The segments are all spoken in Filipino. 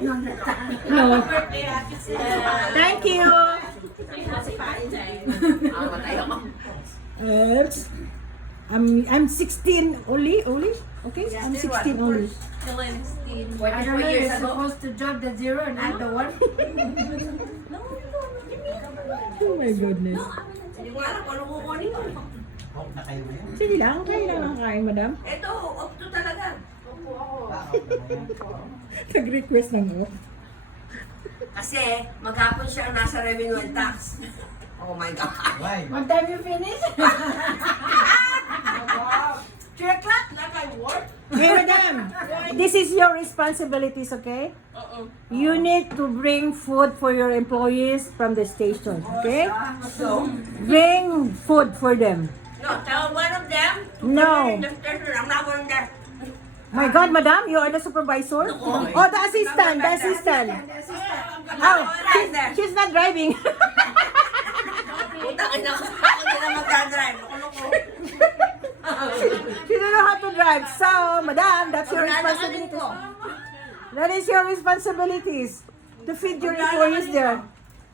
No. Thank you. I'm 16 only. Okay, I'm 16 only. I don't know, you're supposed to drop the zero and add the one. Oh my goodness. Hindi ko alam kung ano kukunin ko. Sige lang, kaya lang kain, madam. Ito, up to talaga. Nag-request ng off. Kasi maghapon siya nasa revenue and tax. Oh my God. What time you finish? 3 o'clock like I work. Hey, madam, this is your responsibilities, okay? You need to bring food for your employees from the station, okay? So, Bring food for them. no, tell one of them to No. come in the station. I'm not going there. My God, madam, you are the supervisor? Oh, the assistant, the assistant. Oh, she's not driving. Putang ina ko. Ako din na magdadrive. Ako. She don't know how to drive. So, madam, that's your responsibilities. That is your responsibilities. To feed your employees there.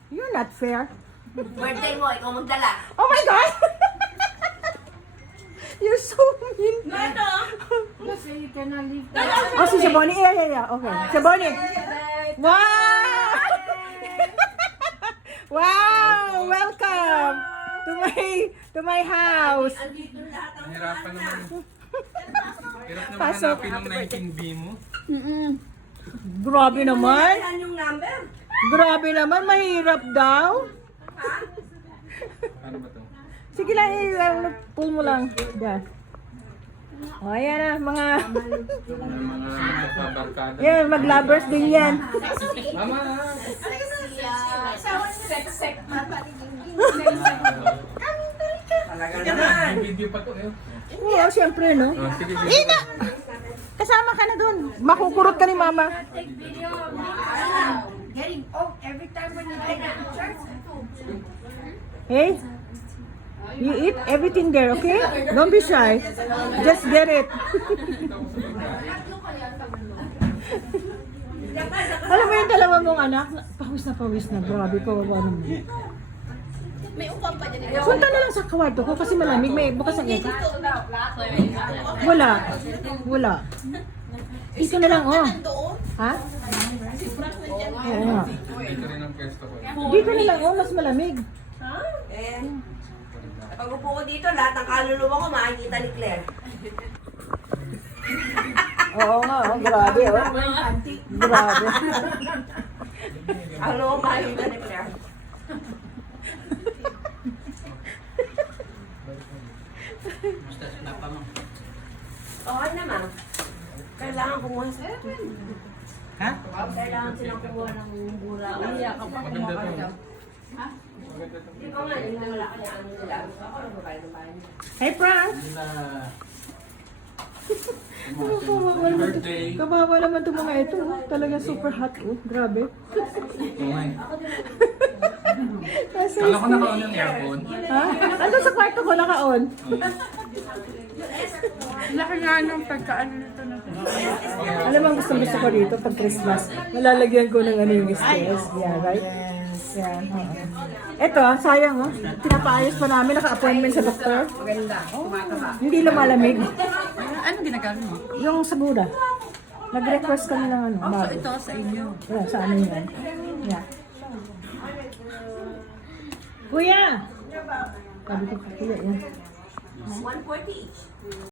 You're not fair. Birthday mo, ikaw magdala. Oh my God! You're so mean. So you cannot leave. Oh, si Bonnie. Yeah. Okay. Si Bonnie. Wow! Wow! Welcome to my house. Andito lahat ang Hirapan naman. Hirap naman Pasok. hanapin ng 19B mo. Grabe naman. Yan yung number. Grabe naman. Mahirap daw. Ano ba to? Sige lang, pull mo lang. Diyan. O, ayan na, mga... Yung mga nagbabarkada. Yan, mag-lovers din yan. Mama! Talaga naman. May video pa to eh. Oo, siyempre, no? Oh, sige, sige. Ina! Kasama ka na dun. Makukurot ka ni mama. Take video of me getting off every time when you take a picture. Hey, you eat everything there, okay? Don't be shy. Just get it. Alam mo yung dalawa mong anak, pawis na. Grabe ko, ano mo. May upang pa dyan. Punta na lang sa kwarto ko kasi malamig. May bukas ang ito. Wala. Dito na lang, oh. Doon. Ha? Oo nga. Dito rin ang pwesto ko. Dito na lang, oh. Mas malamig. Eh, pag upo ko dito, lahat ng kaluluwa ko makikita ni Claire. Oo nga, oh. Grabe, oh. Grabe. Kaluluwa ko makikita ni Claire. Okay naman. Kailangan kumuha sa... Ha? Kailangan silang kumuha ng bura. Umiyak ka pa kumuha ka daw. Di ba nga, yun na wala ka ano nila. Ako lang babae ng bahay niya. Hey, Frank! Kawawa naman itong mga ito. Oh. Talaga super hot. Oh. Grabe. Okay. Kasi, Kala ko naka-on yung aircon. ha? Ando sa kwarto ko naka-on. Laki nga nung pagkaano nito na. Alam mo, gusto ko dito pag Christmas. Malalagyan ko ng ano yung stress. Yeah, right? Yan. Oo. Ito, sayang oh. Pinapaayos pa namin. Naka-appointment sa doktor. Maganda. Tumataba. Hindi lumalamig. Ano ginagamit mo? Yung sabura. Nag-request kami ng ano. bago. Ito sa inyo. Yeah, sa amin yan. Yeah. Kuya! Sabi ko, kuya yan. 140 each.